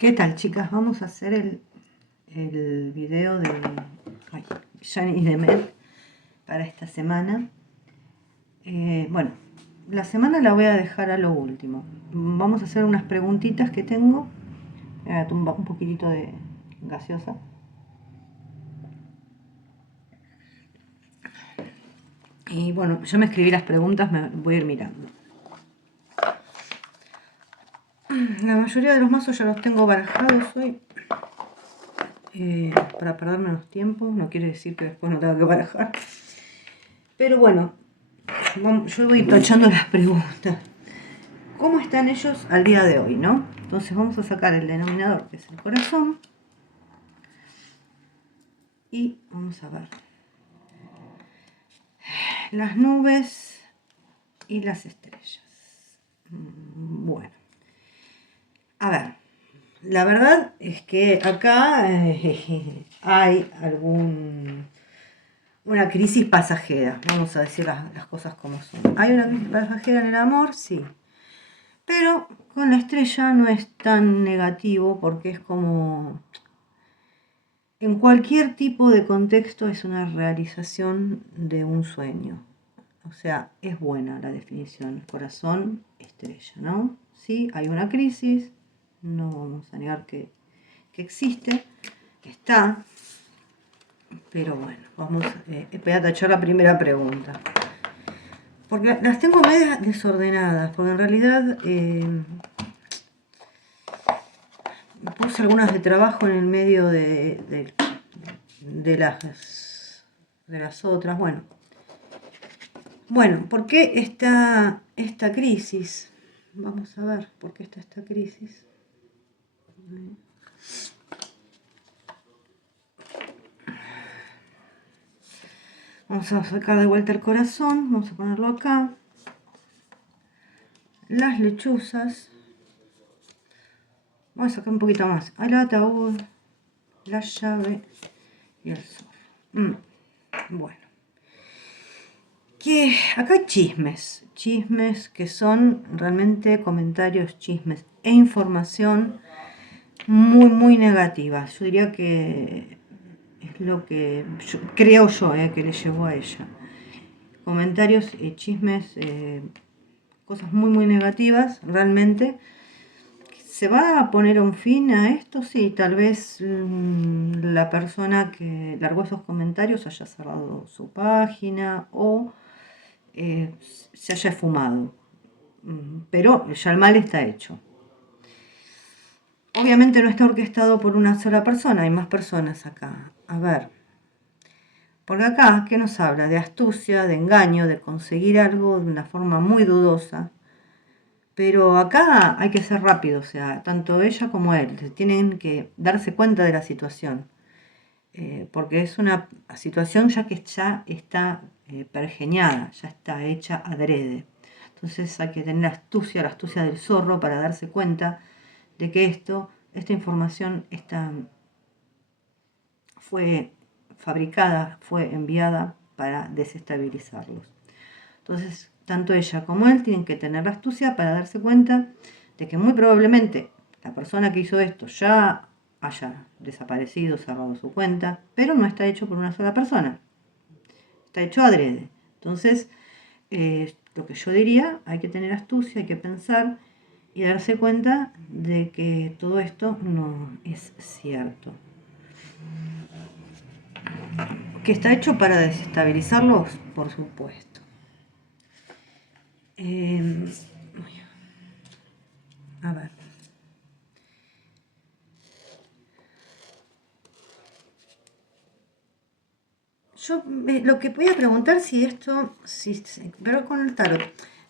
¿Qué tal, chicas? Vamos a hacer el video de Jani de Met para esta semana. Bueno, la semana la voy a dejar a lo último. Vamos a hacer unas preguntitas que tengo. Voy a tomar un poquitito de gaseosa. Y bueno, yo me escribí las preguntas, me voy a ir mirando. La mayoría de los mazos ya los tengo barajados hoy. Para perder menos tiempo, no quiere decir que después no tenga que barajar. Pero bueno, yo voy tachando las preguntas. ¿Cómo están ellos al día de hoy, no? Entonces vamos a sacar el denominador, que es el corazón. Y vamos a ver las nubes y las estrellas. Bueno, a ver, la verdad es que acá hay una crisis pasajera, vamos a decir las cosas como son. ¿Hay una crisis pasajera en el amor? Sí. Pero con la estrella no es tan negativo porque es como... En cualquier tipo de contexto es una realización de un sueño. O sea, es buena la definición, corazón, estrella, ¿no? Sí, hay una crisis, no vamos a negar que existe, está, pero bueno, voy a tachar la primera pregunta. Porque las tengo medias desordenadas, porque en realidad puse algunas de trabajo en el medio de las otras. Bueno, ¿por qué está esta crisis? Vamos a ver por qué está esta crisis. Vamos a sacar de vuelta el corazón, vamos a ponerlo acá. Las lechuzas. Vamos a sacar un poquito más. El ataúd, la llave y el sol. Bueno. Acá hay chismes que son realmente comentarios, chismes e información muy negativa. Yo diría que es lo que creo yo que le llevó a ella. Comentarios, chismes, cosas muy negativas, realmente. ¿Se va a poner un fin a esto? Sí, tal vez la persona que largó esos comentarios haya cerrado su página o se haya esfumado. Pero ya el mal está hecho. Obviamente no está orquestado por una sola persona, hay más personas acá. A ver, porque acá, ¿qué nos habla? De astucia, de engaño, de conseguir algo de una forma muy dudosa. Pero acá hay que ser rápido, o sea, tanto ella como él tienen que darse cuenta de la situación. Porque es una situación ya que ya está pergeñada, ya está hecha adrede. Entonces hay que tener la astucia del zorro para darse cuenta de que esta información fue fabricada, fue enviada para desestabilizarlos. Entonces, tanto ella como él tienen que tener la astucia para darse cuenta de que muy probablemente la persona que hizo esto ya haya desaparecido, cerrado su cuenta, pero no está hecho por una sola persona. Está hecho adrede. Entonces, lo que yo diría, hay que tener astucia, hay que pensar y darse cuenta de que todo esto no es cierto. Que está hecho para desestabilizarlos, por supuesto. A ver. Yo lo que voy a preguntar pero con el tarot,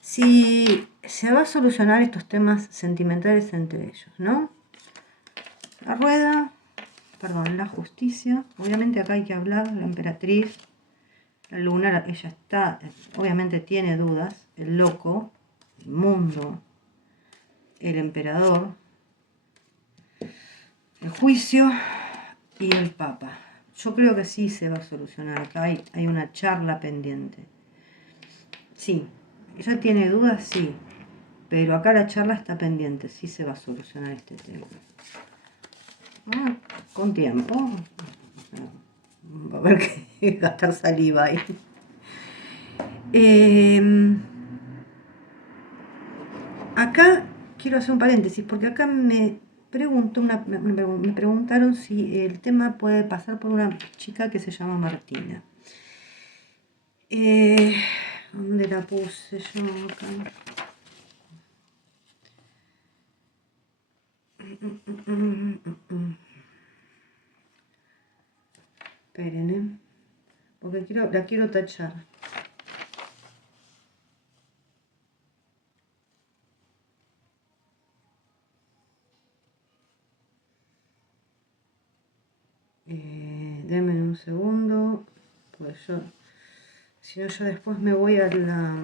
si se va a solucionar estos temas sentimentales entre ellos, ¿no? La rueda, perdón, la justicia, obviamente acá hay que hablar, la emperatriz, la luna, ella está, obviamente tiene dudas, el loco, el mundo, el emperador, el juicio y el papa. Yo creo que sí se va a solucionar, acá hay una charla pendiente. Sí, ella tiene dudas, sí, pero acá la charla está pendiente, sí se va a solucionar este tema. con tiempo. Va a haber que gastar saliva ahí. Acá quiero hacer un paréntesis, porque acá me preguntaron si el tema puede pasar por una chica que se llama Martina. ¿Dónde la puse yo acá? Esperen, porque la quiero tachar. Denme un segundo, pues si no yo después me voy a la...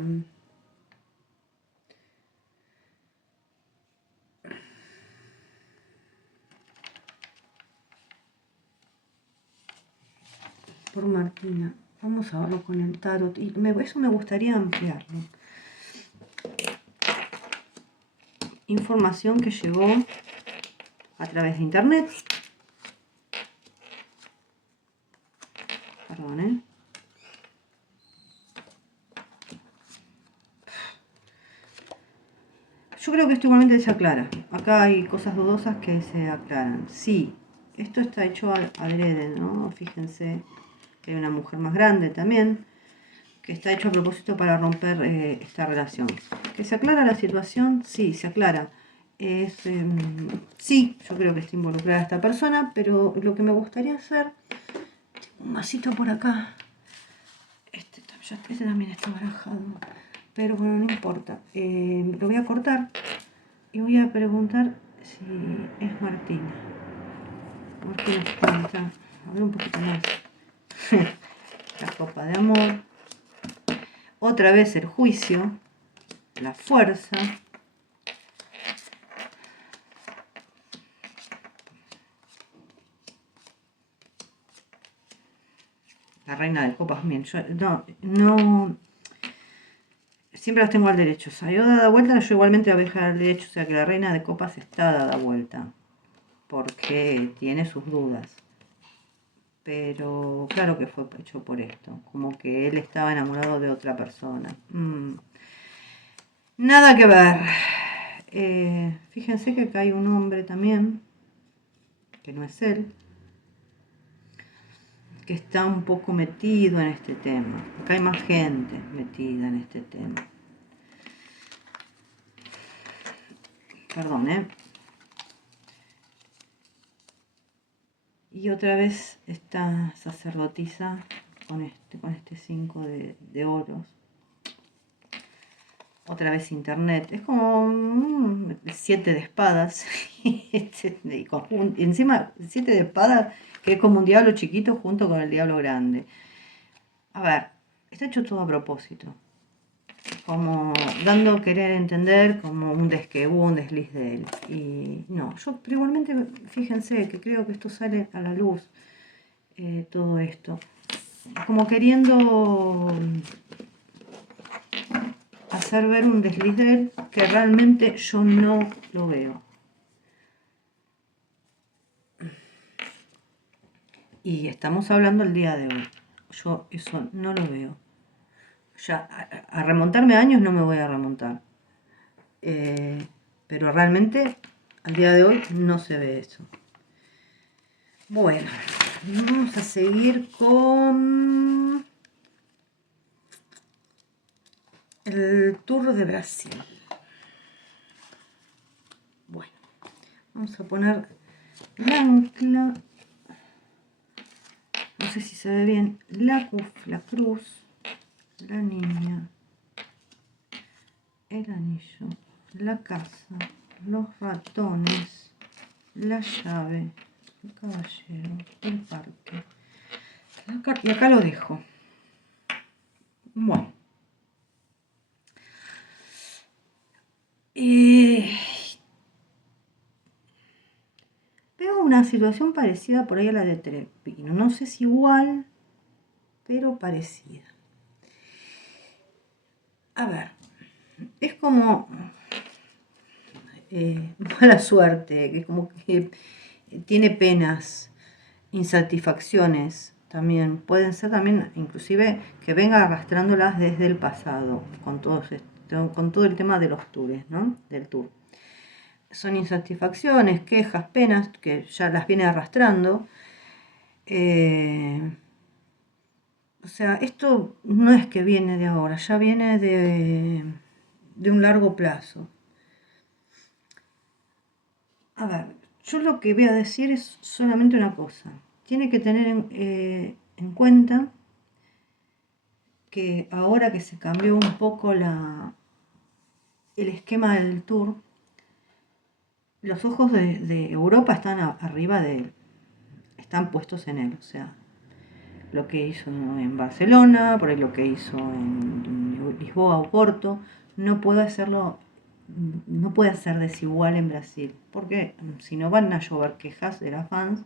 por Martina. Vamos a verlo con el tarot. Y eso me gustaría ampliarlo. Información que llegó a través de internet. Perdón, Yo creo que esto igualmente se aclara. Acá hay cosas dudosas que se aclaran. Sí, esto está hecho adrede, ¿no? Fíjense que hay una mujer más grande también, que está hecho a propósito para romper esta relación. ¿Que se aclara la situación? Sí, se aclara. Sí, yo creo que está involucrada esta persona, pero lo que me gustaría hacer... Tengo un vasito por acá. Este también está barajado. Pero bueno, no importa. Lo voy a cortar y voy a preguntar si es Martina. Martina está. A ver un poquito más. La copa de amor. Otra vez el juicio. La fuerza. La reina de copas. Bien, yo no. Siempre las tengo al derecho. Salió dada vuelta, yo igualmente la voy a dejar al derecho. O sea que la reina de copas está dada vuelta. Porque tiene sus dudas. Pero claro que fue hecho por esto. Como que él estaba enamorado de otra persona. Nada que ver. Fíjense que acá hay un hombre también. Que no es él. Que está un poco metido en este tema. Acá hay más gente metida en este tema. Perdón, Y otra vez esta sacerdotisa con este 5 de oros. Otra vez internet. Es como 7 de espadas. Y encima 7 de espadas, que es como un diablo chiquito junto con el diablo grande. A ver, está hecho todo a propósito. Como dando a querer entender como que hubo un desliz de él. Y no, pero igualmente fíjense que creo que esto sale a la luz. Todo esto. Como queriendo hacer ver un desliz de él que realmente yo no lo veo. Y estamos hablando el día de hoy. Yo eso no lo veo. Ya a remontarme años no me voy a remontar. Pero realmente al día de hoy no se ve eso. Bueno, vamos a seguir con el Tour de Brasil. Bueno, vamos a poner la ancla. No sé si se ve bien. La cruz, la niña, el anillo, la casa, los ratones, la llave, el caballero, el parque. Y acá lo dejo. Bueno. Veo una situación parecida por ahí a la de Trepino. No sé si igual, pero parecida. A ver, es como mala suerte, que es como que tiene penas, insatisfacciones también. Pueden ser también, inclusive, que venga arrastrándolas desde el pasado, con todo el tema de los tours, ¿no? Del tour. Son insatisfacciones, quejas, penas, que ya las viene arrastrando. O sea, esto no es que viene de ahora, ya viene de un largo plazo. A ver, yo lo que voy a decir es solamente una cosa. Tiene que tener en cuenta que ahora que se cambió un poco el esquema del tour, los ojos de Europa están arriba de él, están puestos en él. O sea, lo que hizo en Barcelona, por ahí lo que hizo en Lisboa o Porto, no puede hacerlo, no puede ser desigual en Brasil, porque si no van a llover quejas de las fans,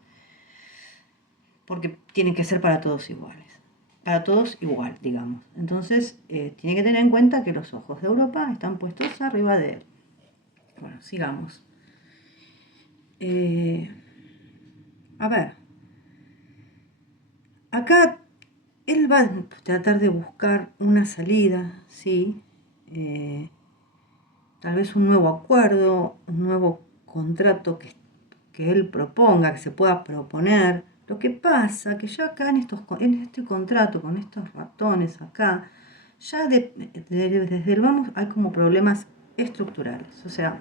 porque tienen que ser para todos iguales, para todos igual, digamos. Entonces, tiene que tener en cuenta que los ojos de Europa están puestos arriba de él. Bueno, sigamos. A ver, acá él va a tratar de buscar una salida, ¿sí? Tal vez un nuevo acuerdo, un nuevo contrato que él proponga, que se pueda proponer. Lo que pasa que ya acá en este contrato con estos ratones acá, ya desde el vamos hay como problemas estructurales. O sea,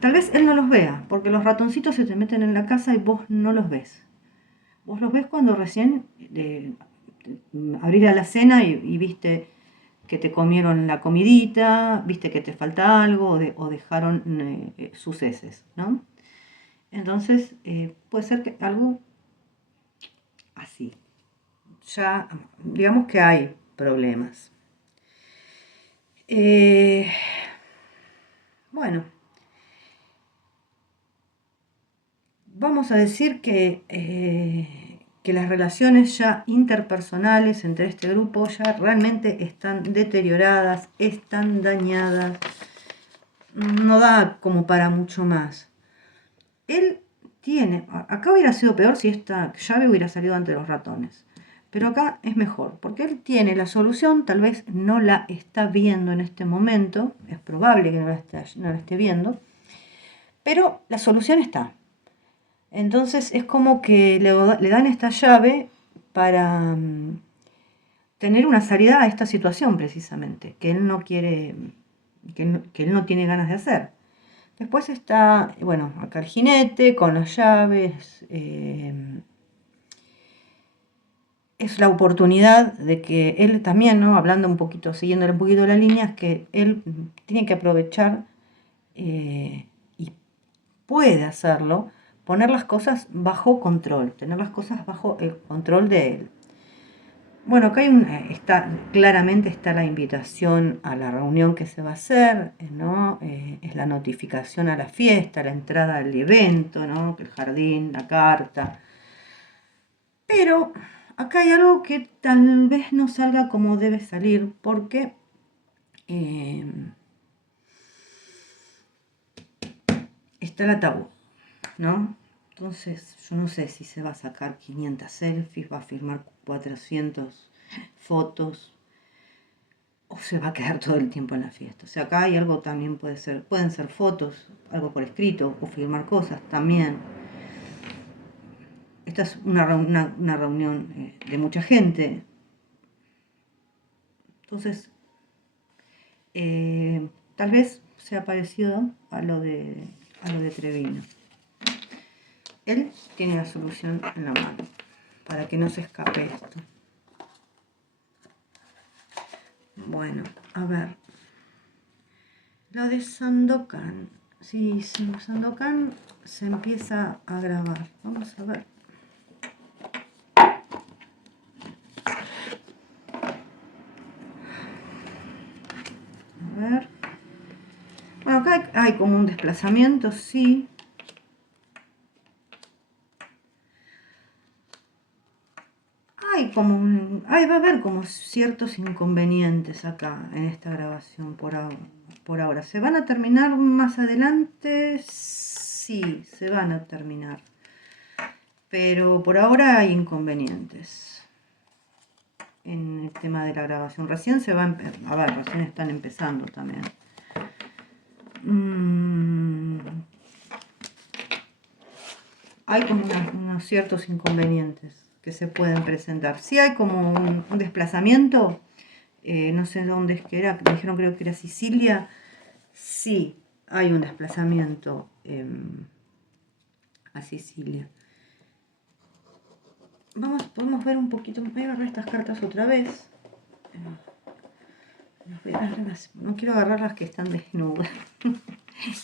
tal vez él no los vea, porque los ratoncitos se te meten en la casa y vos no los ves. Vos los ves cuando recién abrís la alacena y viste que te comieron la comidita, viste que te falta algo o dejaron sus heces, ¿no? Entonces, puede ser que algo así. Ya, digamos que hay problemas. Bueno, vamos a decir que las relaciones ya interpersonales entre este grupo ya realmente están deterioradas, están dañadas, no da como para mucho más. Él tiene, acá hubiera sido peor si esta llave hubiera salido ante los ratones, pero acá es mejor, porque él tiene la solución, tal vez no la está viendo en este momento, es probable que no la esté viendo, pero la solución está. Entonces es como que le dan esta llave para tener una salida a esta situación precisamente, que él no quiere, que él no tiene ganas de hacer. Después está, bueno, acá el jinete con las llaves. Es la oportunidad de que él también, ¿no? Hablando un poquito, siguiéndole un poquito la línea, es que él tiene que aprovechar y puede hacerlo, poner las cosas bajo control, tener las cosas bajo el control de él. Bueno, acá claramente está la invitación a la reunión que se va a hacer, ¿no? Es la notificación a la fiesta, la entrada al evento, ¿no? El jardín, la carta. Pero acá hay algo que tal vez no salga como debe salir, porque está el ataúd, ¿no? Entonces, yo no sé si se va a sacar 500 selfies, va a firmar 400 fotos, o se va a quedar todo el tiempo en la fiesta. O sea, acá hay algo también pueden ser fotos, algo por escrito, o firmar cosas también. Esta es una reunión de mucha gente. Entonces, tal vez sea parecido a lo de Treviño. Él tiene la solución en la mano para que no se escape esto. Bueno, a ver. Lo de Sandokan. Sí, Sandokan se empieza a grabar. Vamos a ver. A ver. Bueno, acá hay como un desplazamiento, sí. Va a haber como ciertos inconvenientes acá en esta grabación por ahora. ¿Se van a terminar más adelante? sí, se van a terminar. Pero por ahora hay inconvenientes en el tema de la grabación. Recién se va a ver, recién están empezando también. Hay como unos ciertos inconvenientes que se pueden presentar. Sí hay como un desplazamiento, no sé dónde es que era, me dijeron creo que era Sicilia. Sí, hay un desplazamiento a Sicilia. Podemos ver un poquito, voy a agarrar estas cartas otra vez. No quiero agarrar las que están desnudas.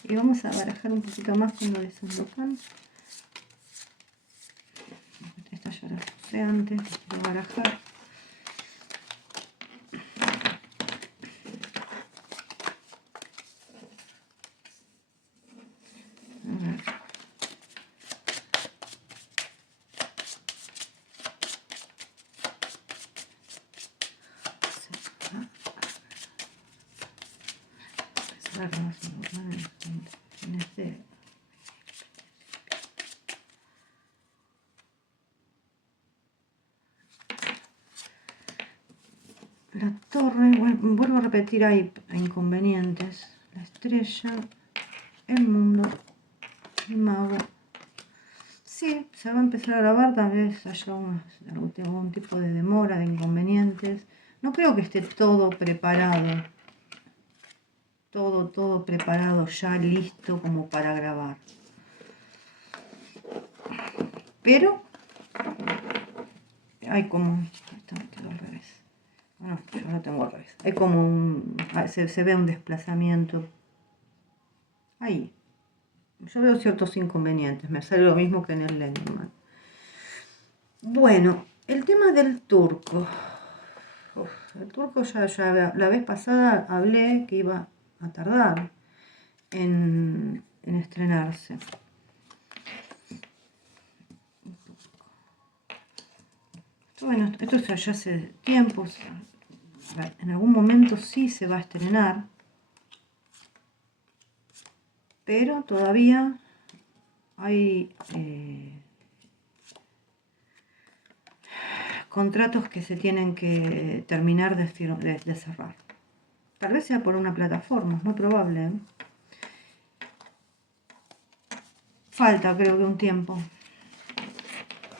Y vamos a barajar un poquito más cuando desenfocan. Esta ya la puse antes, voy a barajar. A ver. La torre, vuelvo a repetir, hay inconvenientes. La estrella, el mundo, el mago. Sí, se va a empezar a grabar, tal vez haya algún tipo de demora, de inconvenientes. No creo que esté todo preparado. Todo preparado, ya listo como para grabar. Pero hay como... Esto me quedó al revés. No, yo lo tengo al revés. Hay como se ve un desplazamiento. Ahí. Yo veo ciertos inconvenientes. Me sale lo mismo que en el Lenormand. Bueno, el tema del turco. El turco ya la vez pasada hablé que iba a tardar en estrenarse. Bueno, esto ya hace tiempo. En algún momento sí se va a estrenar, pero todavía hay contratos que se tienen que terminar de cerrar. Tal vez sea por una plataforma, es muy probable, ¿eh? Falta creo que un tiempo.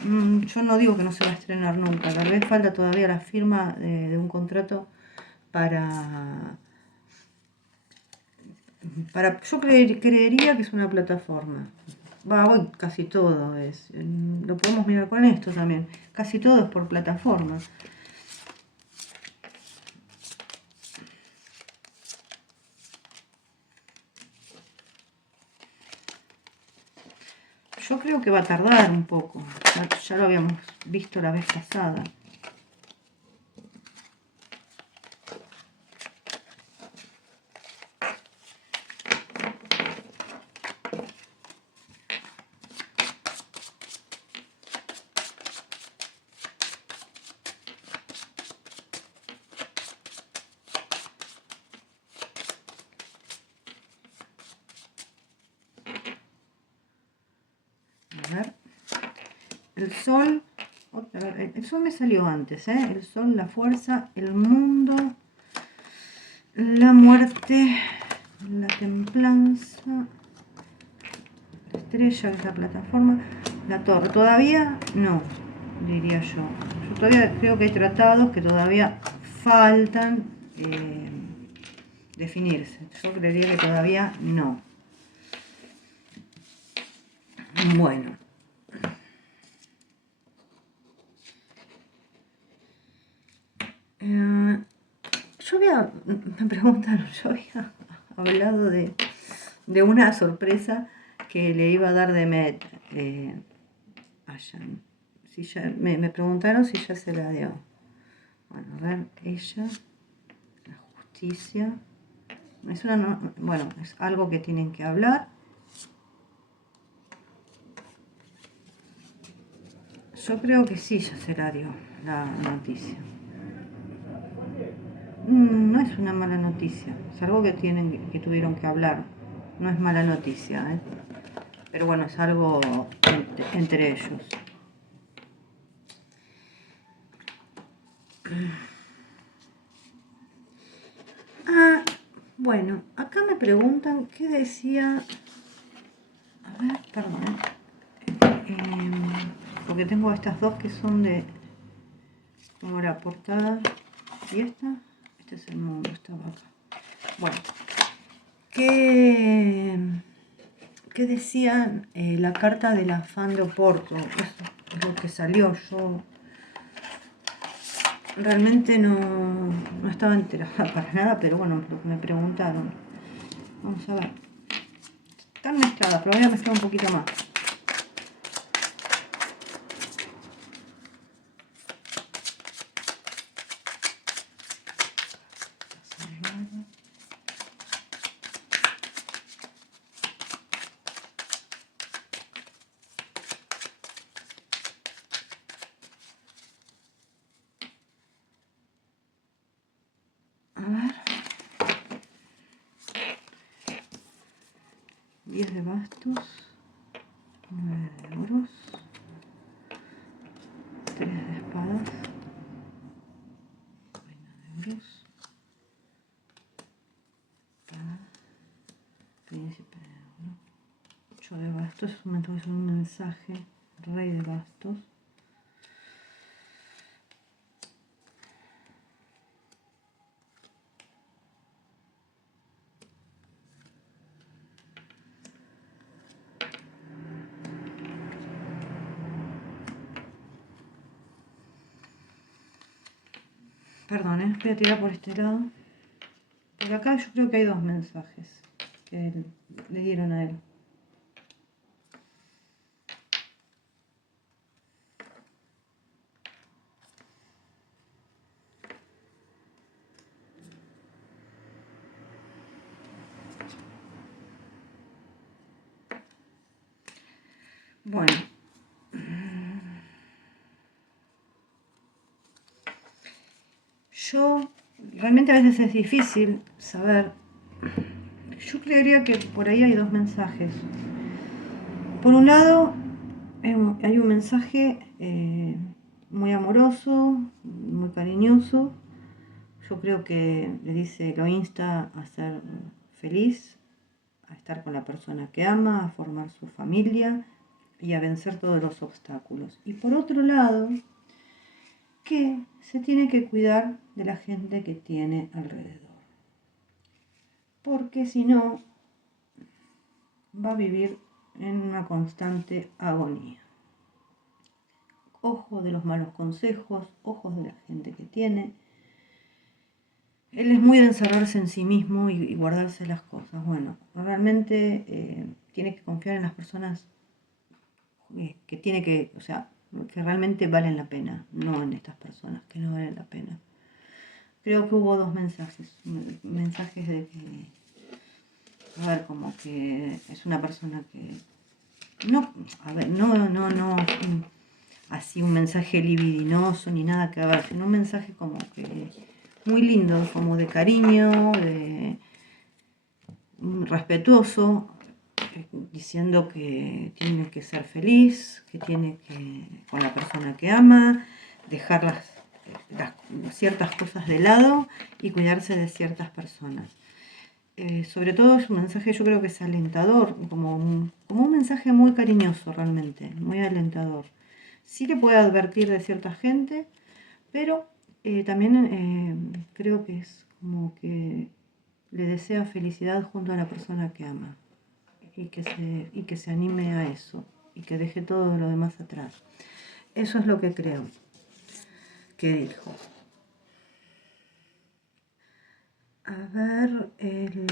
Yo no digo que no se va a estrenar nunca, tal vez falta todavía la firma de un contrato para yo creería que es una plataforma. Hoy casi todo es, lo podemos mirar con esto también, casi todo es por plataforma. Yo creo que va a tardar un poco, ya lo habíamos visto la vez pasada. A ver, el sol, el sol me salió antes, ¿eh? El sol, la fuerza, el mundo, la muerte, la templanza, la estrella, que es la plataforma, la torre. Todavía no, diría yo. Yo todavía creo que hay tratados que todavía faltan definirse. Yo creería que todavía no. Bueno. Me preguntaron, yo había hablado de una sorpresa que le iba a dar de Met si me preguntaron si ya se la dio. Bueno, a ver, ella, la justicia. Bueno, es algo que tienen que hablar. Yo creo que sí, ya se la dio la noticia. No es una mala noticia, es algo que tuvieron que hablar. No es mala noticia, ¿eh? Pero bueno, es algo entre ellos. Ah, bueno, acá me preguntan qué decía. A ver, perdón. Porque tengo estas dos que son de. Tengo la portada y esta. Este es el mundo, esta va acá. Bueno, ¿qué decía la carta del afán de Oporto? Eso es lo que salió. Yo realmente no estaba enterada para nada, pero bueno, lo que me preguntaron. Vamos a ver. Están mezcladas, pero voy a mezclar un poquito más. A ver. 10 de bastos, 9 de oros, 3 de espadas, reina de oros, espada, príncipe de oro, 8 de bastos, es un mensaje, rey de bastos. Perdón, voy a tirar por este lado. Por acá yo creo que hay dos mensajes que le dieron a él. Bueno. Yo, realmente a veces es difícil saber. Yo creería que por ahí hay dos mensajes. Por un lado, hay un mensaje muy amoroso, muy cariñoso. Yo creo que le dice, lo insta a ser feliz, a estar con la persona que ama, a formar su familia y a vencer todos los obstáculos. Y por otro lado, que se tiene que cuidar de la gente que tiene alrededor. Porque si no, va a vivir en una constante agonía. Ojo de los malos consejos, ojos de la gente que tiene. Él es muy de encerrarse en sí mismo y guardarse las cosas. Bueno, realmente tiene que confiar en las personas que tiene que, o sea, que realmente valen la pena, no en estas personas que no valen la pena. Creo que hubo dos mensajes de que, a ver, como que es una persona que, no, a ver, no, así un mensaje libidinoso ni nada que ver, sino un mensaje como que muy lindo, como de cariño, de respetuoso, diciendo que tiene que ser feliz, que tiene que, con la persona que ama, dejar ciertas cosas de lado y cuidarse de ciertas personas. Sobre todo es un mensaje, yo creo que es alentador, como un mensaje muy cariñoso realmente, muy alentador. Sí le puede advertir de cierta gente, pero también creo que es como que le desea felicidad junto a la persona que ama y que se anime a eso y que deje todo lo demás atrás. Eso es lo que creo que dijo. A ver, el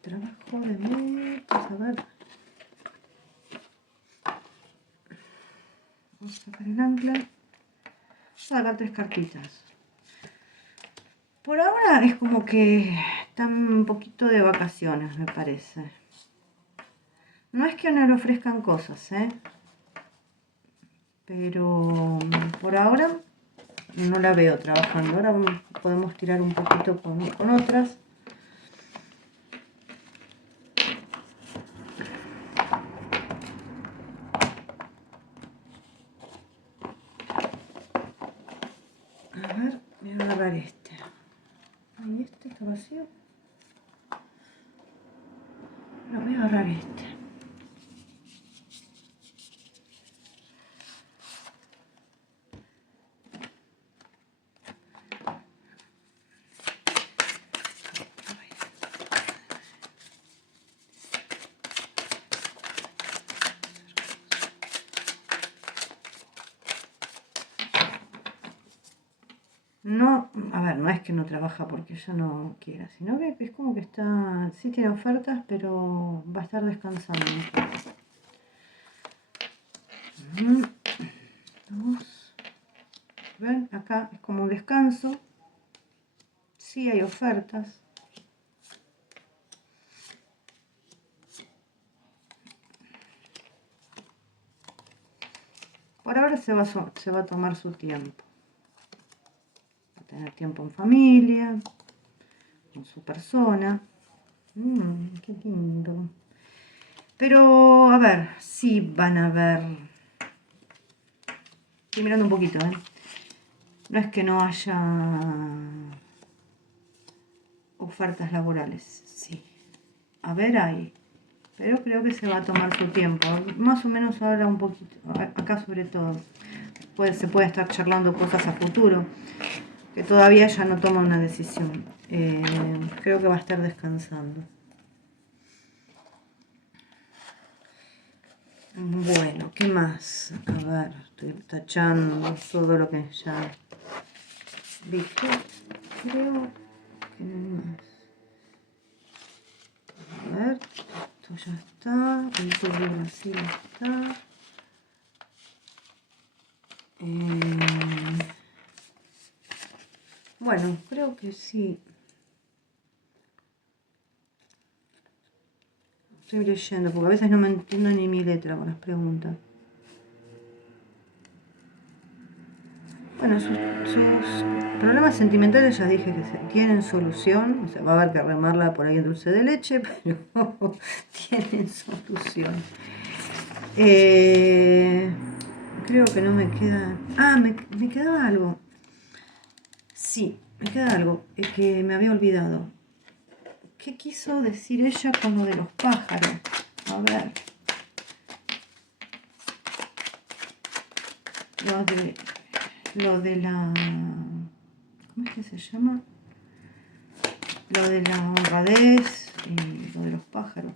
trabajo de Met, a ver. Vamos a sacar el ancla. Voy a sacar 3 cartitas. Por ahora es como que están un poquito de vacaciones, me parece. No es que no le ofrezcan cosas, pero por ahora no la veo trabajando. Ahora podemos tirar un poquito con otras. despacio. Lo voy a agarrar este. No, a ver, no es que no trabaja porque ella no quiera, sino que es como que está, sí tiene ofertas, pero va a estar descansando un poco. Dos. ¿Ven? Acá es como un descanso. Sí hay ofertas. Por ahora se va a tomar su tiempo. Va a tener tiempo en familia, con su persona. Qué lindo. Pero, a ver, sí van a ver. Estoy mirando un poquito, ¿eh? No es que no haya ofertas laborales, sí. A ver, hay. Pero creo que se va a tomar su tiempo. Más o menos ahora un poquito, acá sobre todo. Se puede estar charlando cosas a futuro, que todavía ya no toma una decisión. Creo que va a estar descansando. Bueno, ¿qué más? A ver, estoy tachando todo lo que ya dije. Creo que no hay más. A ver, esto ya está. El sur de Brasil está. Bueno, creo que sí. Estoy leyendo, porque a veces no me entiendo ni mi letra con las preguntas. Bueno, sus problemas sentimentales ya dije que tienen solución. O sea, va a haber que remarla por ahí en dulce de leche, pero tienen solución. Creo que no me queda... Ah, me quedaba algo. Sí, me queda algo que me había olvidado. ¿Qué quiso decir ella con lo de los pájaros? A ver. Lo de la... ¿Cómo es que se llama? Lo de la honradez y lo de los pájaros.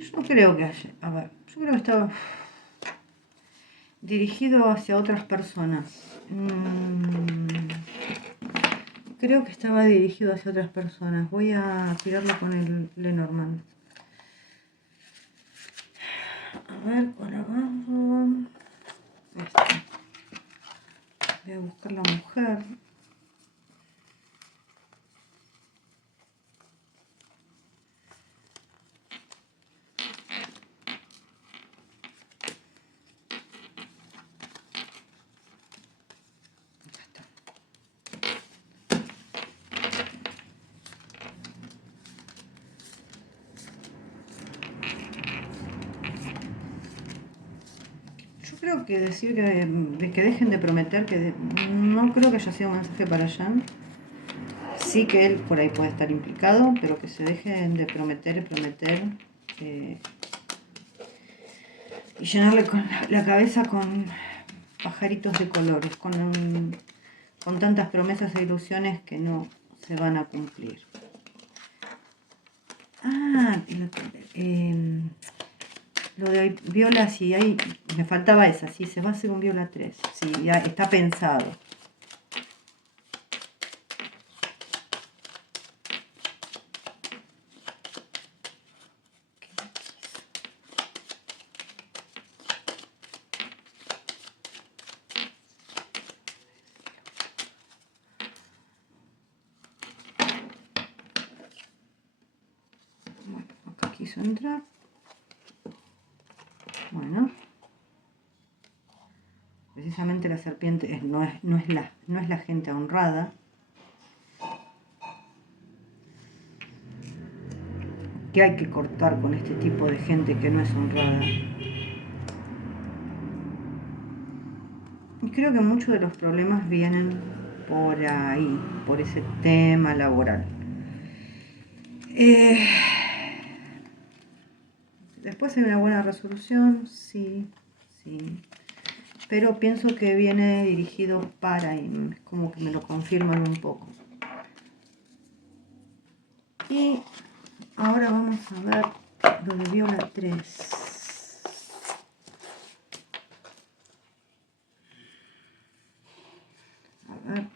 Yo no creo que haya... A ver, yo creo que estaba dirigido hacia otras personas. Creo que estaba dirigido hacia otras personas. Voy a tirarlo con el Lenormand. A ver, por abajo. Este. Voy a buscar la mujer. Creo que decir que dejen de prometer, no creo que haya sido un mensaje para Jan. Sí que él por ahí puede estar implicado, pero que se dejen de prometer y llenarle la cabeza con pajaritos de colores, con tantas promesas e ilusiones que no se van a cumplir. Ah, lo de Viola, sí, ahí me faltaba esa, sí, se va a hacer un Viola 3, sí, ya está pensado. centrar. Bueno, precisamente la serpiente no es la gente honrada. Que hay que cortar con este tipo de gente que no es honrada. Y creo que muchos de los problemas vienen por ahí, por ese tema laboral. Después hay una buena resolución, sí, sí. Pero pienso que viene dirigido para ahí, como que me lo confirman un poco. Y ahora vamos a ver lo de Viola 3. A ver.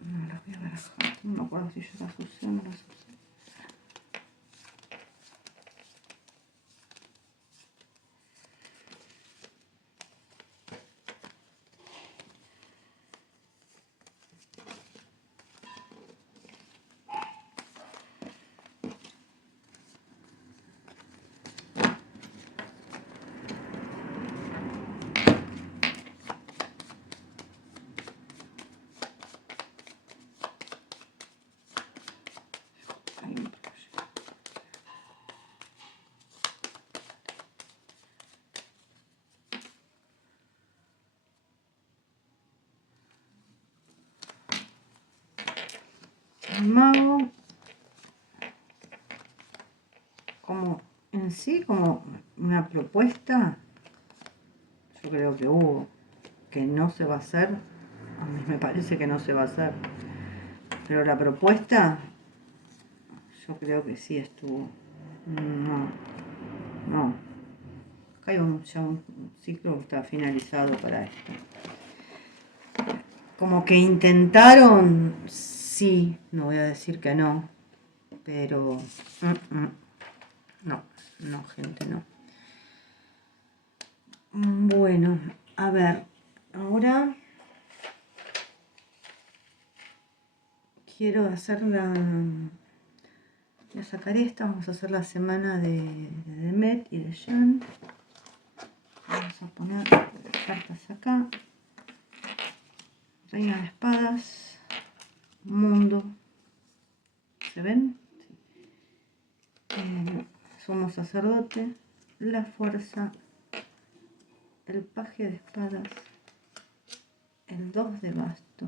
No las voy a barajar. No me acuerdo si yo las usé o no las usé. El mago, como en sí, como una propuesta, yo creo que hubo, que no se va a hacer, a mí me parece que no se va a hacer, pero la propuesta, yo creo que sí estuvo. No, no. Acá hay ya un ciclo que está finalizado para esto. Como que intentaron, sí, no voy a decir que no, pero no, gente, no. Bueno, a ver, ahora quiero hacer voy a sacar esta, vamos a hacer la semana de Demet y de Jan. Vamos a poner cartas acá. Reina de espadas, mundo, ¿se ven? Sí. Sumo sacerdote, la fuerza, el paje de espadas, el 2 de basto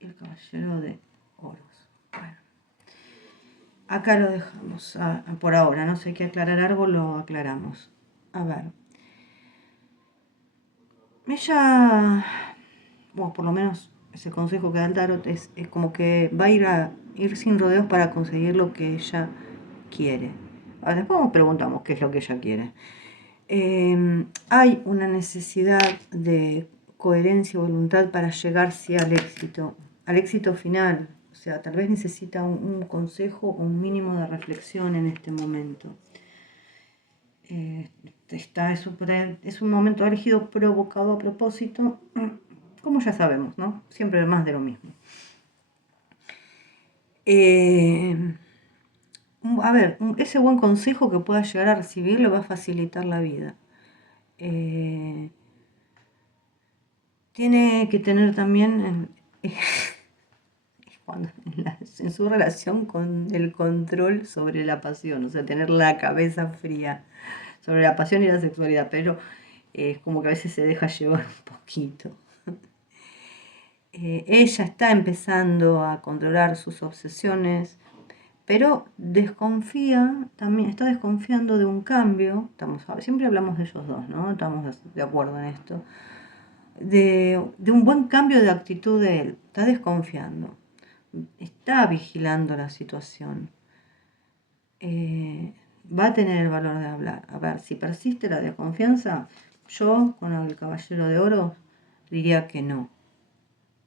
y el caballero de oros. Bueno, acá lo dejamos por ahora, no sé, hay que aclarar algo, lo aclaramos. A ver, ella, bueno, por lo menos ese consejo que da el tarot es como que va a ir sin rodeos para conseguir lo que ella quiere. Ahora, después nos preguntamos qué es lo que ella quiere. Hay una necesidad de coherencia y voluntad para llegar sí, al éxito final. O sea, tal vez necesita un consejo o un mínimo de reflexión en este momento. Es un momento elegido provocado a propósito, como ya sabemos, ¿no? Siempre más de lo mismo. A ver, ese buen consejo que pueda llegar a recibir le va a facilitar la vida. Tiene que tener también en su relación con el control sobre la pasión, o sea, tener la cabeza fría sobre la pasión y la sexualidad, pero es como que a veces se deja llevar un poquito. Ella está empezando a controlar sus obsesiones, pero también está desconfiando de un cambio. Siempre hablamos de ellos dos, ¿no? Estamos de acuerdo en esto. De un buen cambio de actitud de él. Está desconfiando. Está vigilando la situación. Va a tener el valor de hablar. A ver, si persiste la desconfianza, yo con el caballero de oro diría que no.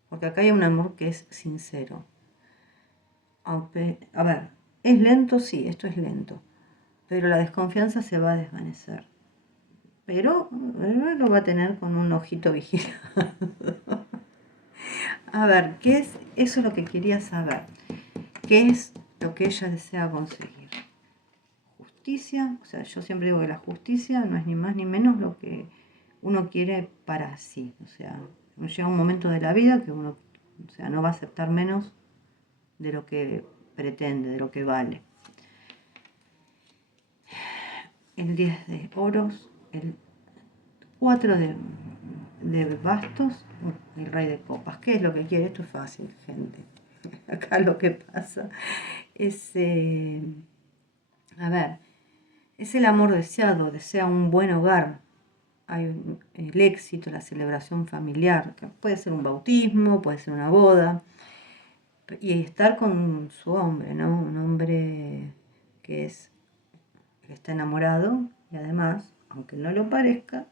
Porque acá hay un amor que es sincero. Aunque, a ver, ¿es lento? Sí, esto es lento. Pero la desconfianza se va a desvanecer. Pero lo va a tener con un ojito vigilado. A ver, eso es lo que quería saber. ¿Qué es lo que ella desea conseguir? justicia, o sea, yo siempre digo que la justicia no es ni más ni menos lo que uno quiere para sí. O sea, llega un momento de la vida que uno, o sea, no va a aceptar menos de lo que pretende, de lo que vale. El 10 de oros, el 4 de bastos, el rey de copas. ¿Qué es lo que quiere? Esto es fácil, gente. Acá lo que pasa es, a ver, es el amor deseado, desea un buen hogar. Hay el éxito, la celebración familiar, que puede ser un bautismo, puede ser una boda, y estar con su hombre, ¿no? Un hombre que está enamorado y además, aunque no lo parezca,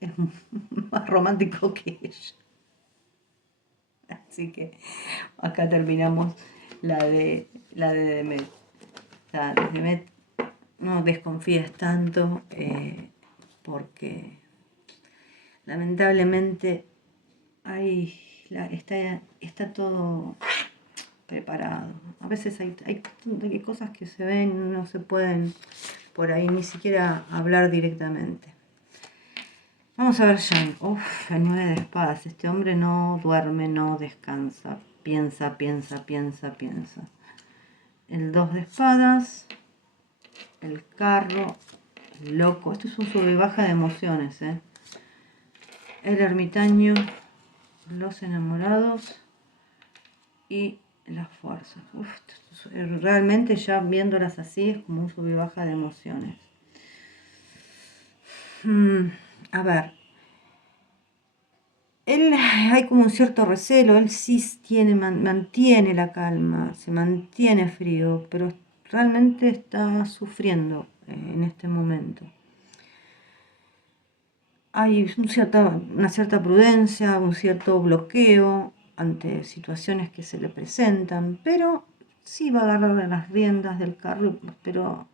es más romántico que ella. Así que acá terminamos la de Demet. La de Demet, no desconfíes tanto, porque lamentablemente está todo preparado. A veces hay cosas que se ven, no se pueden por ahí ni siquiera hablar directamente. Vamos a ver Yang. Uf, el 9 de espadas. Este hombre no duerme, no descansa. Piensa, piensa, piensa, piensa. El 2 de espadas. El carro. El loco. Esto es un sube y baja de emociones, ¿eh? El ermitaño. Los enamorados. Y la fuerza. Uf, realmente ya viéndolas así es como un sube y baja de emociones. A ver. Él hay como un cierto recelo, él sí mantiene la calma, se mantiene frío, pero realmente está sufriendo en este momento. Hay una cierta prudencia, un cierto bloqueo ante situaciones que se le presentan, pero sí va a agarrar las riendas del carro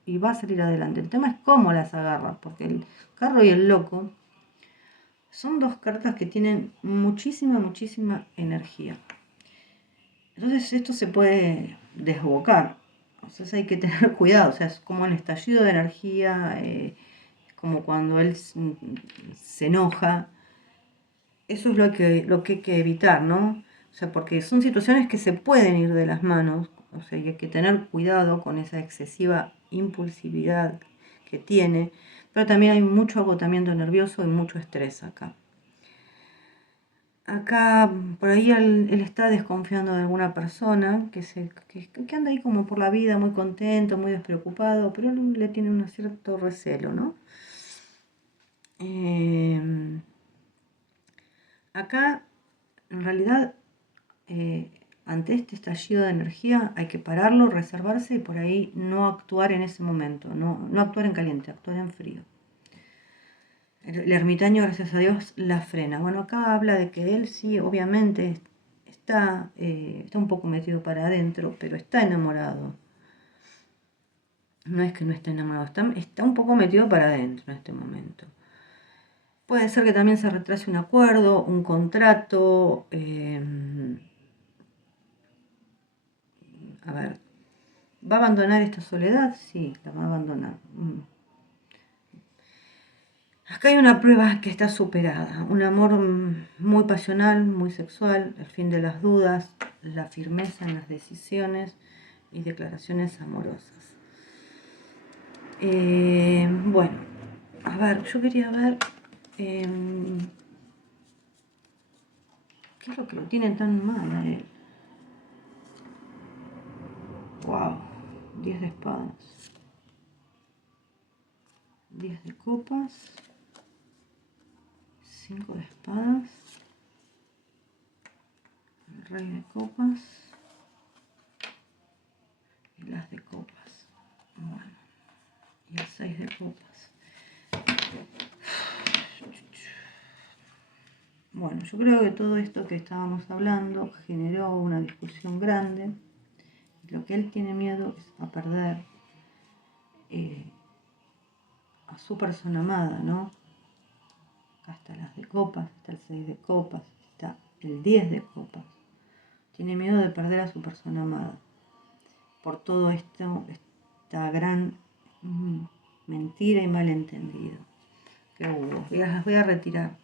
y va a salir adelante. El tema es cómo las agarra, porque el carro y el loco son dos cartas que tienen muchísima, muchísima energía. Entonces esto se puede desbocar. Entonces hay que tener cuidado. O sea, es como un estallido de energía. Es como cuando él se enoja. Eso es lo que hay que evitar, ¿no? O sea, porque son situaciones que se pueden ir de las manos. O sea, hay que tener cuidado con esa excesiva impulsividad que tiene. Pero también hay mucho agotamiento nervioso y mucho estrés acá. Acá, por ahí él está desconfiando de alguna persona que anda ahí como por la vida muy contento, muy despreocupado, pero él le tiene un cierto recelo, ¿no? Acá, en realidad, ante este estallido de energía hay que pararlo, reservarse y por ahí no actuar en ese momento, no actuar en caliente, actuar en frío. El ermitaño, gracias a Dios, la frena. Bueno, acá habla de que él sí, obviamente, está un poco metido para adentro, pero está enamorado. No es que no esté enamorado, está un poco metido para adentro en este momento. Puede ser que también se retrase un acuerdo, un contrato. A ver, ¿va a abandonar esta soledad? Sí, la va a abandonar. Acá hay una prueba que está superada, un amor muy pasional, muy sexual, el fin de las dudas, la firmeza en las decisiones y declaraciones amorosas. Bueno, a ver, yo quería ver qué es lo que lo tienen tan mal a él. Wow, 10 de espadas, 10 de copas, 5 de espadas, el rey de copas y las de copas. Bueno, y el 6 de copas. Bueno, yo creo que todo esto que estábamos hablando generó una discusión grande. Lo que él tiene miedo es a perder a su persona amada, ¿no? Acá está las de copas, está el 6 de copas, está el 10 de copas. Tiene miedo de perder a su persona amada. Por todo esto, esta gran mentira y malentendido que hubo. Las voy a retirar.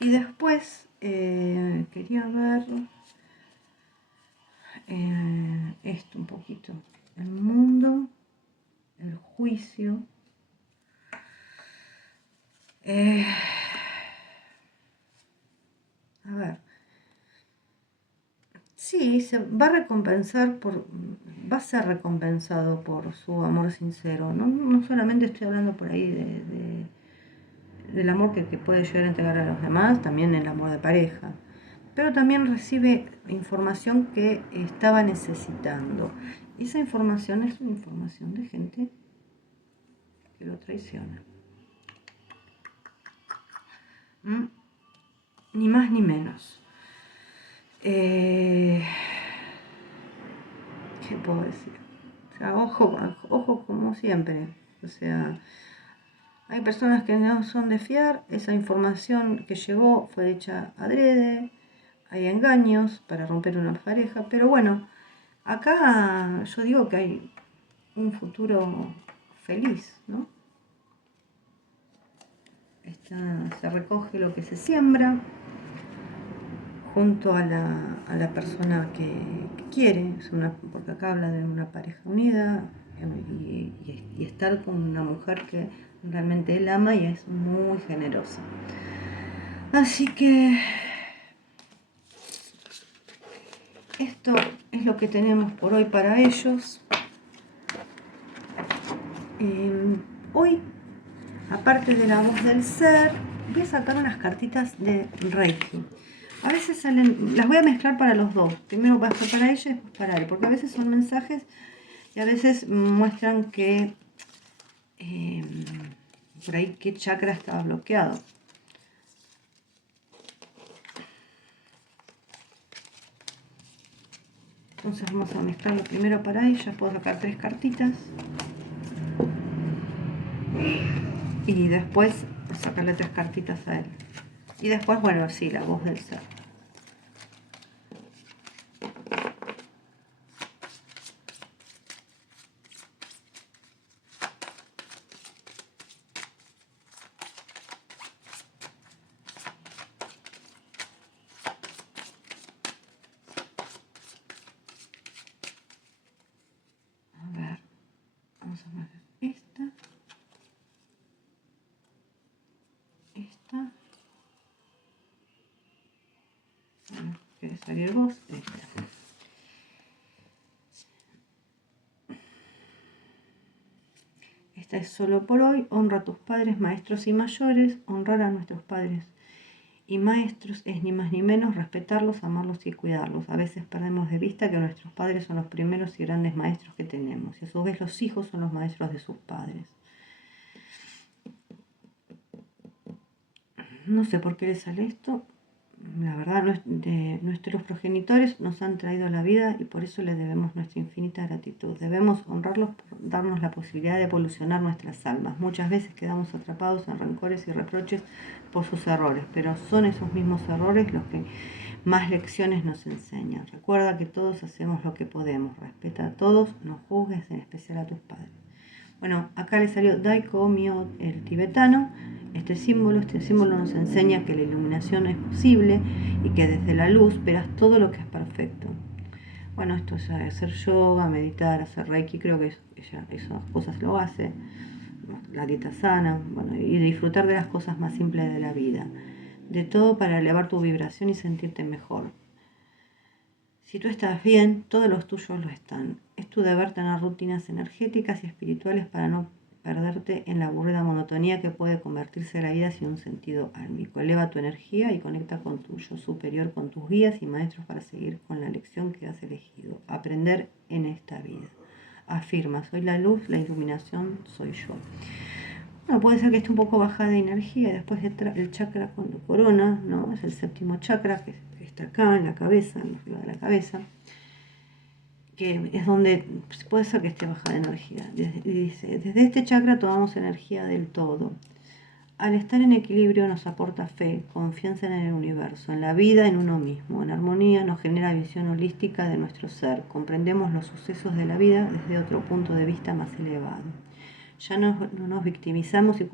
Y después quería ver esto un poquito. El mundo, el juicio. A ver. Sí, se va a recompensar va a ser recompensado por su amor sincero. No solamente estoy hablando por ahí del amor que puede llegar a entregar a los demás, también el amor de pareja. Pero también recibe información que estaba necesitando. Y esa información es una información de gente que lo traiciona. Ni más ni menos. ¿Qué puedo decir? O sea, ojo como siempre. O sea, hay personas que no son de fiar. Esa información que llegó fue hecha adrede. Hay engaños para romper una pareja. Pero bueno, acá yo digo que hay un futuro feliz, ¿no? Se recoge lo que se siembra junto a la persona que quiere, porque acá habla de una pareja unida y estar con una mujer que realmente él ama y es muy generosa. Así que esto es lo que tenemos por hoy para ellos. Hoy, aparte de la voz del ser, voy a sacar unas cartitas de Reiki. A veces salen, las voy a mezclar para los dos. Primero voy a hacer para ella y después para él, porque a veces son mensajes y a veces muestran que por ahí qué chakra estaba bloqueado. Entonces vamos a mezclarlo primero para ella. Puedo sacar 3 cartitas. Y después sacarle 3 cartitas a él. Y después, bueno, sí, la voz del ser. A ver, vamos a ver esta. Esta. Bueno, ¿quieres salir vos? Esta. Esta es solo por hoy. Honra a tus padres, maestros y mayores. Honrar a nuestros padres y maestros es ni más ni menos respetarlos, amarlos y cuidarlos. A veces perdemos de vista que nuestros padres son los primeros y grandes maestros que tenemos. Y a su vez los hijos son los maestros de sus padres. No sé por qué le sale esto. La verdad, nuestros progenitores nos han traído a la vida y por eso les debemos nuestra infinita gratitud. Debemos honrarlos por darnos la posibilidad de evolucionar nuestras almas. Muchas veces quedamos atrapados en rencores y reproches por sus errores, pero son esos mismos errores los que más lecciones nos enseñan. Recuerda que todos hacemos lo que podemos. Respeta a todos, no juzgues, en especial a tus padres. Bueno, acá le salió Daiko Myo, el tibetano. Este símbolo nos enseña que la iluminación es posible y que desde la luz verás todo lo que es perfecto. Bueno, esto es hacer yoga, meditar, hacer reiki, creo que ella esas cosas lo hace. La dieta sana, bueno, y disfrutar de las cosas más simples de la vida. De todo para elevar tu vibración y sentirte mejor. Si tú estás bien, todos los tuyos lo están. Es tu deber tener rutinas energéticas y espirituales para no perderte en la aburrida monotonía que puede convertirse la vida sin un sentido álmico. Eleva tu energía y conecta con tu yo superior, con tus guías y maestros para seguir con la lección que has elegido. Aprender en esta vida. Afirma, soy la luz, la iluminación, soy yo. Bueno, puede ser que esté un poco bajada de energía. Después el chakra cuando corona, ¿no? Es el séptimo chakra que está acá en la cabeza, en arriba de la cabeza, que es donde puede ser que esté baja de energía. Dice, desde este chakra tomamos energía del todo. al estar en equilibrio nos aporta fe, confianza en el universo, en la vida, en uno mismo. En armonía nos genera visión holística de nuestro ser. Comprendemos los sucesos de la vida desde otro punto de vista más elevado. Ya no nos victimizamos y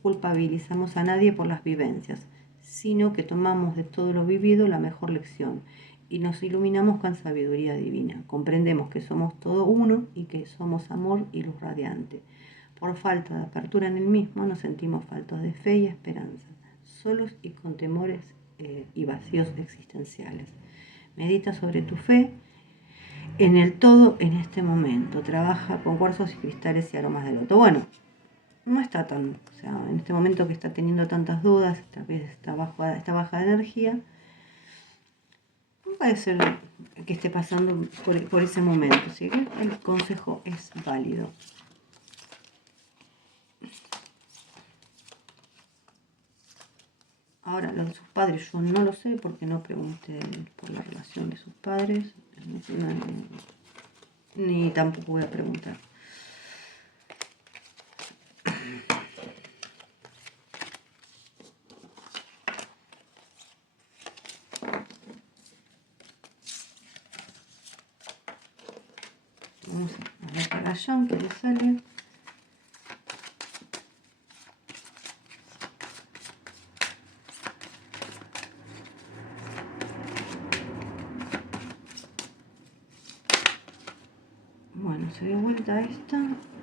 culpabilizamos a nadie por las vivencias, sino que tomamos de todo lo vivido la mejor lección y nos iluminamos con sabiduría divina. Comprendemos que somos todo uno y que somos amor y luz radiante. Por falta de apertura en el mismo nos sentimos faltos de fe y esperanza, solos y con temores y vacíos existenciales. Medita sobre tu fe en el todo en este momento. Trabaja con cuarzos y cristales y aromas de loto. Bueno, no está tan, o sea, en este momento que está teniendo tantas dudas, esta baja de energía, puede ser que esté pasando por ese momento, ¿sí? El consejo es válido. Ahora, lo de sus padres yo no lo sé porque no pregunté por la relación de sus padres, ni tampoco voy a preguntar. Vamos a ver para allá que le sale. Bueno, se dio vuelta esta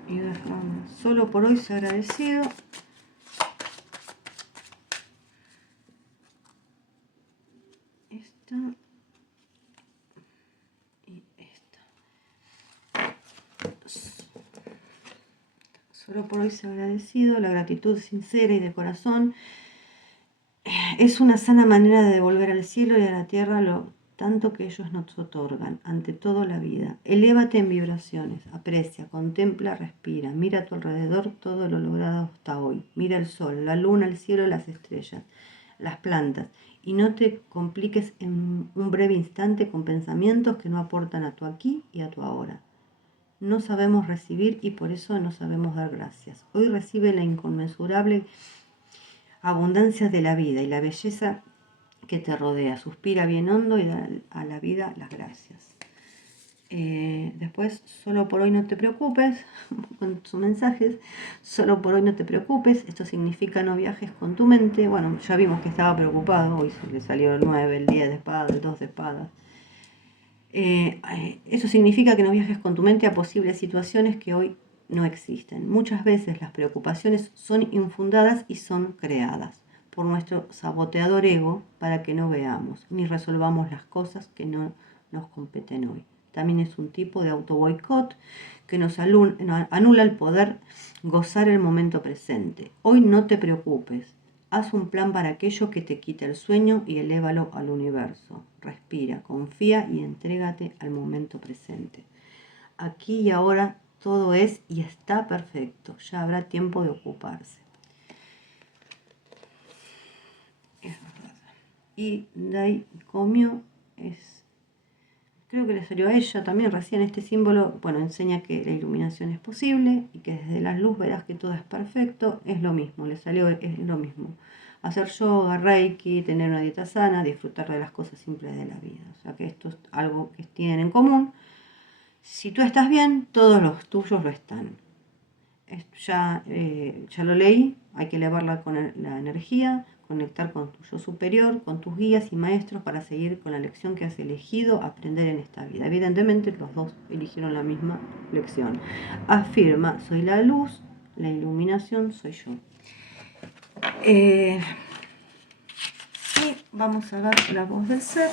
y dejamos. Solo por hoy se ha agradecido. Esta y esta. Solo por hoy se ha agradecido. La gratitud sincera y de corazón es una sana manera de devolver al cielo y a la tierra lo tanto que ellos nos otorgan, ante todo la vida. Elévate en vibraciones, aprecia, contempla, respira, mira a tu alrededor todo lo logrado hasta hoy. Mira el sol, la luna, el cielo, las estrellas, las plantas, y no te compliques en un breve instante con pensamientos que no aportan a tu aquí y a tu ahora. No sabemos recibir y por eso no sabemos dar gracias. Hoy recibe la inconmensurable abundancia de la vida y la belleza que te rodea. Suspira bien hondo y da a la vida las gracias. Después, solo por hoy no te preocupes, con sus mensajes, solo por hoy no te preocupes, esto significa no viajes con tu mente. Bueno, ya vimos que estaba preocupado, hoy le salió el 9, el 10 de espadas, el 2 de espadas. Eso significa que no viajes con tu mente a posibles situaciones que hoy no existen. Muchas veces las preocupaciones son infundadas y son creadas por nuestro saboteador ego para que no veamos ni resolvamos las cosas que no nos competen hoy. También es un tipo de auto boicot que nos anula el poder gozar el momento presente. Hoy no te preocupes. Haz un plan para aquello que te quita el sueño y elévalo al universo. Respira, confía y entrégate al momento presente. Aquí y ahora todo es y está perfecto. Ya habrá tiempo de ocuparse. Es verdad. Y Daikomyo creo que le salió a ella también recién este símbolo. Bueno, enseña que la iluminación es posible y que desde la luz verás que todo es perfecto. Es lo mismo, le salió, es lo mismo. Hacer yoga, reiki, tener una dieta sana, disfrutar de las cosas simples de la vida. O sea que esto es algo que tienen en común. Si tú estás bien, todos los tuyos lo están. Esto ya lo leí, hay que elevarla con la energía, conectar con tu yo superior, con tus guías y maestros para seguir con la lección que has elegido aprender en esta vida. Evidentemente los dos eligieron la misma lección. Afirma, soy la luz, la iluminación soy yo. Y vamos a ver la voz del ser.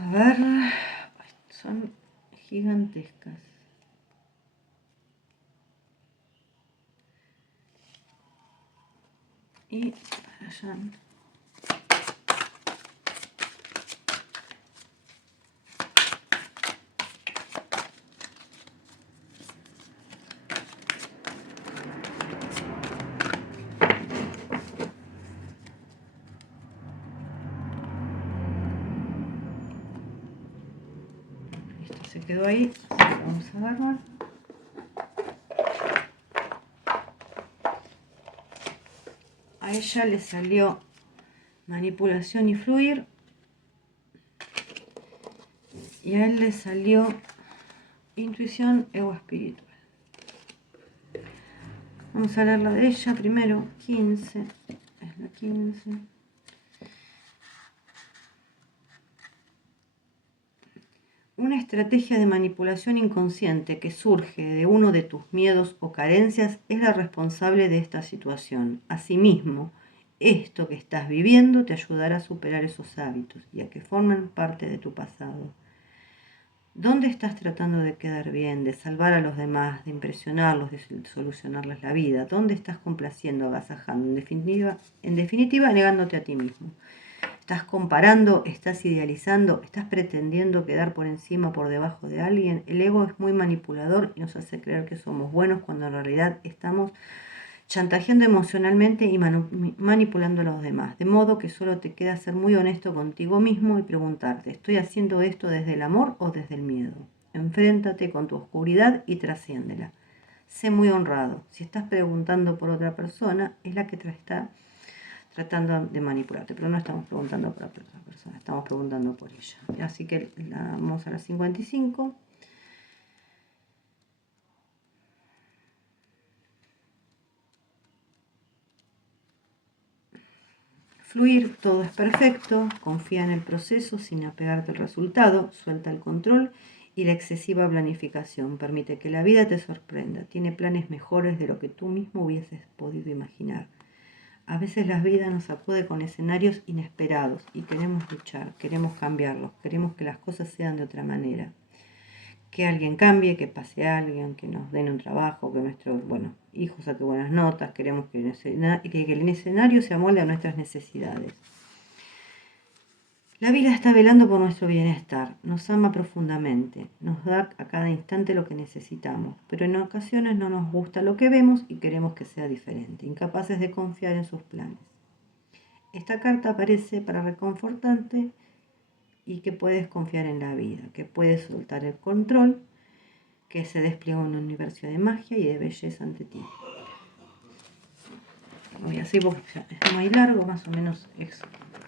A ver, son gigantescas. Y para allá. Listo, se quedó ahí. Vamos a agarrar. A ella le salió manipulación y fluir. Y a él le salió intuición, ego espiritual. Vamos a leer la de ella primero. 15. Es la 15. Una estrategia de manipulación inconsciente que surge de uno de tus miedos o carencias es la responsable de esta situación. Asimismo, esto que estás viviendo te ayudará a superar esos hábitos y a que formen parte de tu pasado. ¿Dónde estás tratando de quedar bien, de salvar a los demás, de impresionarlos, de solucionarles la vida? ¿Dónde estás complaciendo, agasajando? En definitiva, negándote a ti mismo. ¿Estás comparando? ¿Estás idealizando? ¿Estás pretendiendo quedar por encima o por debajo de alguien? El ego es muy manipulador y nos hace creer que somos buenos cuando en realidad estamos chantajeando emocionalmente y manipulando a los demás. De modo que solo te queda ser muy honesto contigo mismo y preguntarte, ¿estoy haciendo esto desde el amor o desde el miedo? Enfréntate con tu oscuridad y trasciéndela. Sé muy honrado. Si estás preguntando por otra persona, es la que está tratando de manipularte, pero no estamos preguntando por otra persona, estamos preguntando por ella. Así que vamos a la 55. Fluir, todo es perfecto, confía en el proceso sin apegarte al resultado, suelta el control y la excesiva planificación. Permite que la vida te sorprenda, tiene planes mejores de lo que tú mismo hubieses podido imaginar. A veces la vida nos sacude con escenarios inesperados y queremos luchar, queremos cambiarlos, queremos que las cosas sean de otra manera. Que alguien cambie, que pase a alguien, que nos den un trabajo, que nuestros hijos saquen buenas notas, queremos que el escenario se amolde a nuestras necesidades. La vida está velando por nuestro bienestar, nos ama profundamente, nos da a cada instante lo que necesitamos, pero en ocasiones no nos gusta lo que vemos y queremos que sea diferente, incapaces de confiar en sus planes. Esta carta aparece para reconfortarte y que puedes confiar en la vida, que puedes soltar el control, que se despliega un universo de magia y de belleza ante ti. Voy así porque es muy largo, más o menos es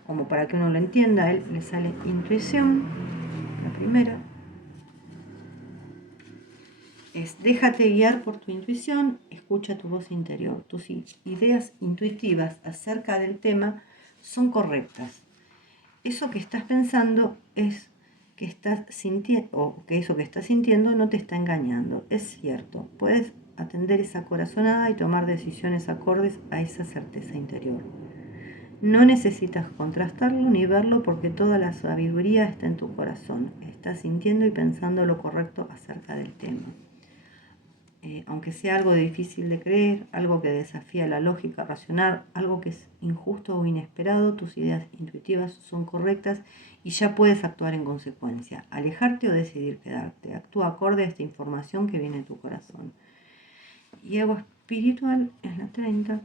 como para que uno lo entienda. A él le sale intuición, la primera. Es déjate guiar por tu intuición, escucha tu voz interior. Tus ideas intuitivas acerca del tema son correctas. Eso que estás pensando es que estás sintiendo, o que eso que estás sintiendo no te está engañando. Es cierto, puedes atender esa corazonada y tomar decisiones acordes a esa certeza interior. No necesitas contrastarlo ni verlo porque toda la sabiduría está en tu corazón. Estás sintiendo y pensando lo correcto acerca del tema. Aunque sea algo difícil de creer, algo que desafía la lógica racional, algo que es injusto o inesperado, tus ideas intuitivas son correctas y ya puedes actuar en consecuencia. Alejarte o decidir quedarte. Actúa acorde a esta información que viene de tu corazón. Y ego espiritual es la 30.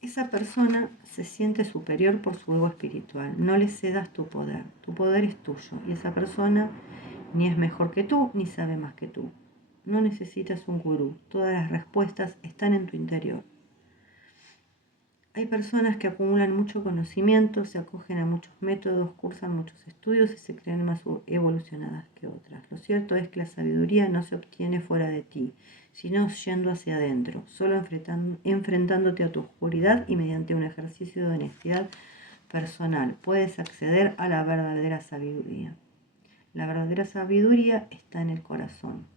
Esa persona se siente superior por su ego espiritual. No le cedas tu poder. Tu poder es tuyo. Y esa persona ni es mejor que tú, ni sabe más que tú. No necesitas un gurú. Todas las respuestas están en tu interior. Hay personas que acumulan mucho conocimiento, se acogen a muchos métodos, cursan muchos estudios y se creen más evolucionadas que otras. Lo cierto es que la sabiduría no se obtiene fuera de ti, sino yendo hacia adentro, solo enfrentándote a tu oscuridad y mediante un ejercicio de honestidad personal puedes acceder a la verdadera sabiduría. La verdadera sabiduría está en el corazón.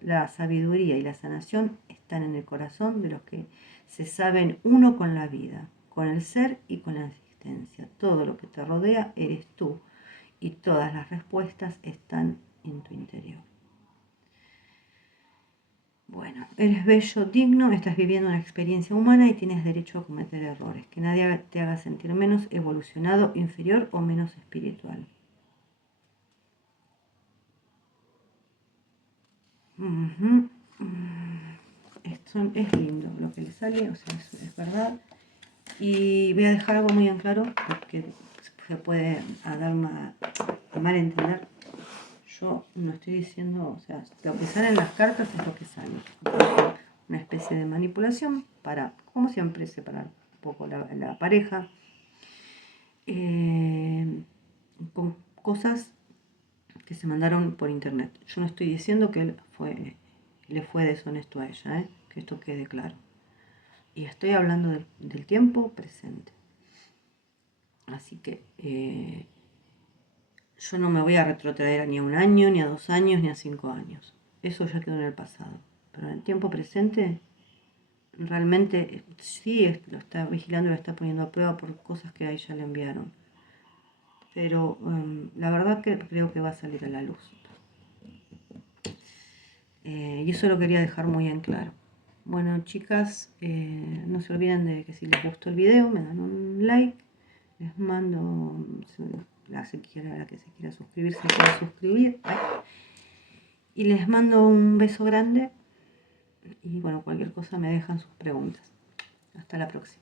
La sabiduría y la sanación están en el corazón de los que se saben uno con la vida, con el ser y con la existencia. Todo lo que te rodea eres tú y todas las respuestas están en tu interior. Bueno, eres bello, digno, estás viviendo una experiencia humana y tienes derecho a cometer errores. Que nadie te haga sentir menos evolucionado, inferior o menos espiritual. Ujú. Esto es lindo lo que le sale, o sea, es verdad. Y voy a dejar algo muy en claro, porque se puede a mal entender. Yo no estoy diciendo, o sea, lo que sale en las cartas es lo que sale. Una especie de manipulación para, como siempre, separar un poco la pareja con cosas que se mandaron por internet. Yo no estoy diciendo que le fue deshonesto a ella, que esto quede claro. Y estoy hablando del tiempo presente. Así que yo no me voy a retrotraer ni a un año, ni a 2 años, ni a 5 años. Eso ya quedó en el pasado. Pero en el tiempo presente, realmente sí lo está vigilando, lo está poniendo a prueba por cosas que a ella le enviaron. Pero la verdad que creo que va a salir a la luz. Y eso lo quería dejar muy en claro. Bueno, chicas, no se olviden de que si les gustó el video, me dan un like. Les mando, la que se quiera suscribir, se puede suscribir. Y les mando un beso grande. Y bueno, cualquier cosa me dejan sus preguntas. Hasta la próxima.